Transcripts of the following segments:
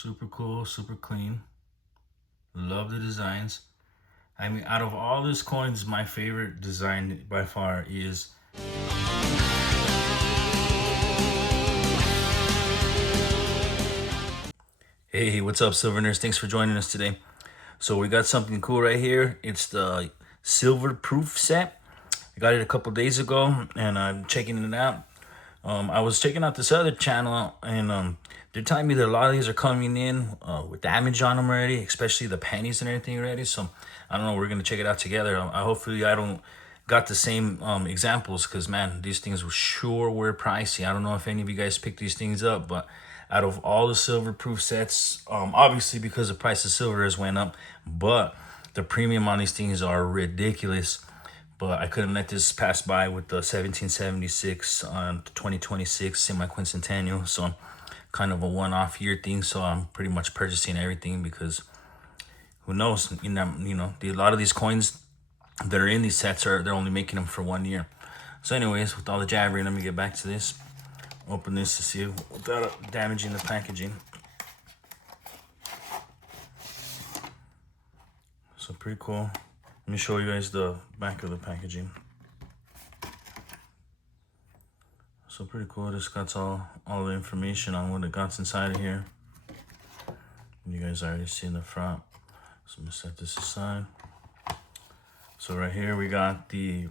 Super cool, super clean. Love the designs. I mean, out of all these coins, my favorite design by far is Hey, what's up, Silver Nerds? Thanks for joining us today. So we got something cool right here. It's the silver proof set. I got it a couple days ago, and I'm checking it out. I was checking out this other channel, and they're telling me that a lot of these are coming in with damage on them already, especially the pennies and everything already. So I don't know. We're gonna check it out together. Hopefully, I don't got the same examples, because man, these things were pricey. I don't know if any of you guys picked these things up, but out of all the silver proof sets, obviously because the price of silver has went up, but the premium on these things are ridiculous. But I couldn't let this pass by with the 1776 on 2026 semi-quincentennial. So kind of a one-off year thing. So I'm pretty much purchasing everything, because who knows? A lot of these coins that are in these sets they're only making them for 1 year. So anyways, with all the jabbering, let me get back to this. Open this to see without damaging the packaging. So pretty cool. Let me show you guys the back of the packaging. So pretty cool. This got all the information on what it got inside of here. You guys already seen the front. So I'm gonna set this aside. So right here we got the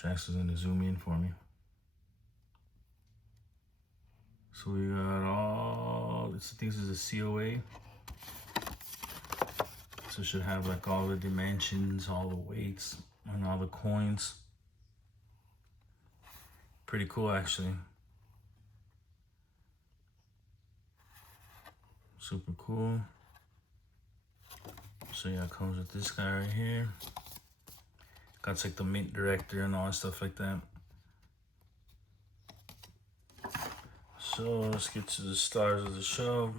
Jackson's gonna zoom in for me. So we got all this. I think this is a COA. So it should have like all the dimensions, all the weights, and all the coins. Pretty cool, actually. Super cool. So yeah, it comes with this guy right here. Got like the mint director and all that stuff like that. So let's get to the stars of the show.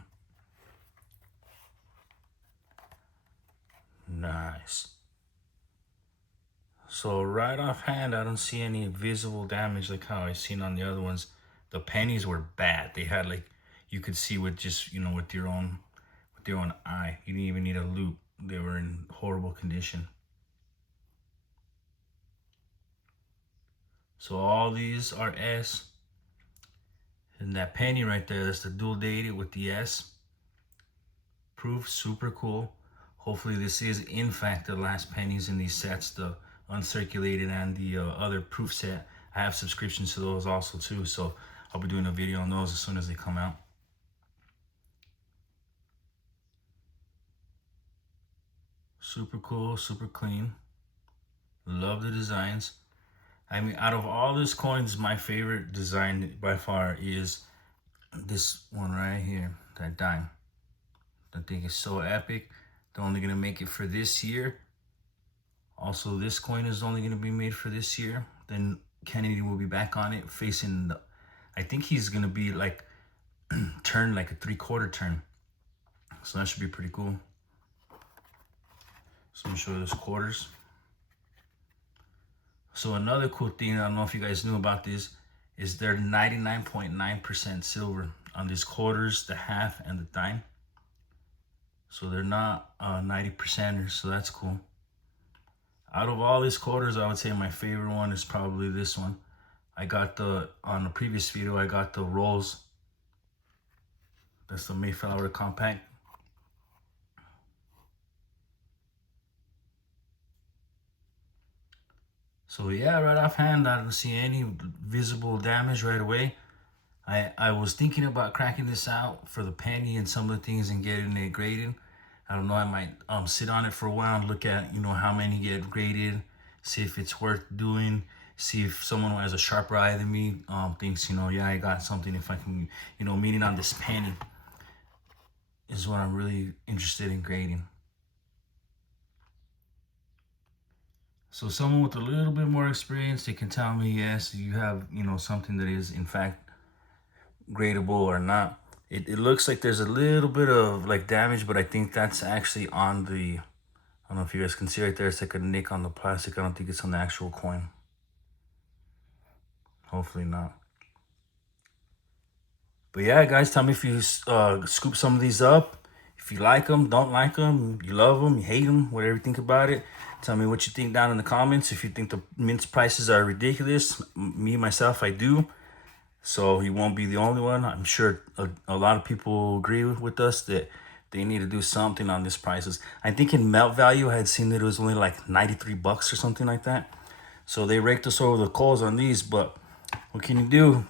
Nice. So right offhand, I don't see any visible damage like how I seen on the other ones. The pennies were bad. They had like, you could see with just, with your own eye. You didn't even need a loupe. They were in horrible condition. So all these are S. And that penny right there, that's the dual dated with the S. Proof, super cool. Hopefully this is in fact the last pennies in these sets, the uncirculated and the other proof set. I have subscriptions to those also too, so I'll be doing a video on those as soon as they come out. Super cool, super clean. Love the designs. I mean, out of all these coins, my favorite design by far is this one right here, that dime. I think it's so epic. They're only gonna make it for this year. Also, this coin is only gonna be made for this year. Then Kennedy will be back on it, facing the, I think he's gonna be like turn like a 3/4 turn. So that should be pretty cool. So I'm gonna show you those quarters. So another cool thing, I don't know if you guys knew about this, is they're 99.9% silver on these quarters, the half, and the dime. So they're not 90%ers, so that's cool. Out of all these quarters, I would say my favorite one is probably this one. I got on the previous video, I got the rolls. That's the Mayflower Compact. So yeah, right offhand, I don't see any visible damage right away. I was thinking about cracking this out for the penny and some of the things and getting it graded. I don't know, I might sit on it for a while and look at, how many get graded, see if it's worth doing, see if someone who has a sharper eye than me thinks, yeah, I got something, if I can, meaning on this penny is what I'm really interested in grading. So someone with a little bit more experience, they can tell me, yes, you have, something that is in fact gradable or not. It looks like there's a little bit of like damage, but I think that's actually on the, I don't know if you guys can see right there, it's like a nick on the plastic. I don't think it's on the actual coin. Hopefully not. But yeah, guys, tell me if you scoop some of these up. If you like them, don't like them, you love them, you hate them, whatever you think about it. Tell me what you think down in the comments. If you think the mince prices are ridiculous, me, myself, I do. So he won't be the only one. I'm sure a lot of people agree with us that they need to do something on these prices. I think in melt value, I had seen that it was only like 93 bucks or something like that. So they raked us over the coals on these, but what can you do?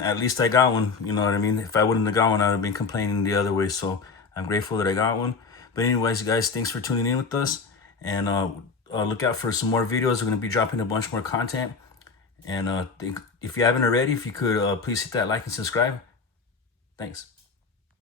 At least I got one. You know what I mean? If I wouldn't have got one, I would have been complaining the other way. So I'm grateful that I got one. But anyways, guys, thanks for tuning in with us. And look out for some more videos. We're going to be dropping a bunch more content. And if you haven't already, if you could please hit that like and subscribe. Thanks.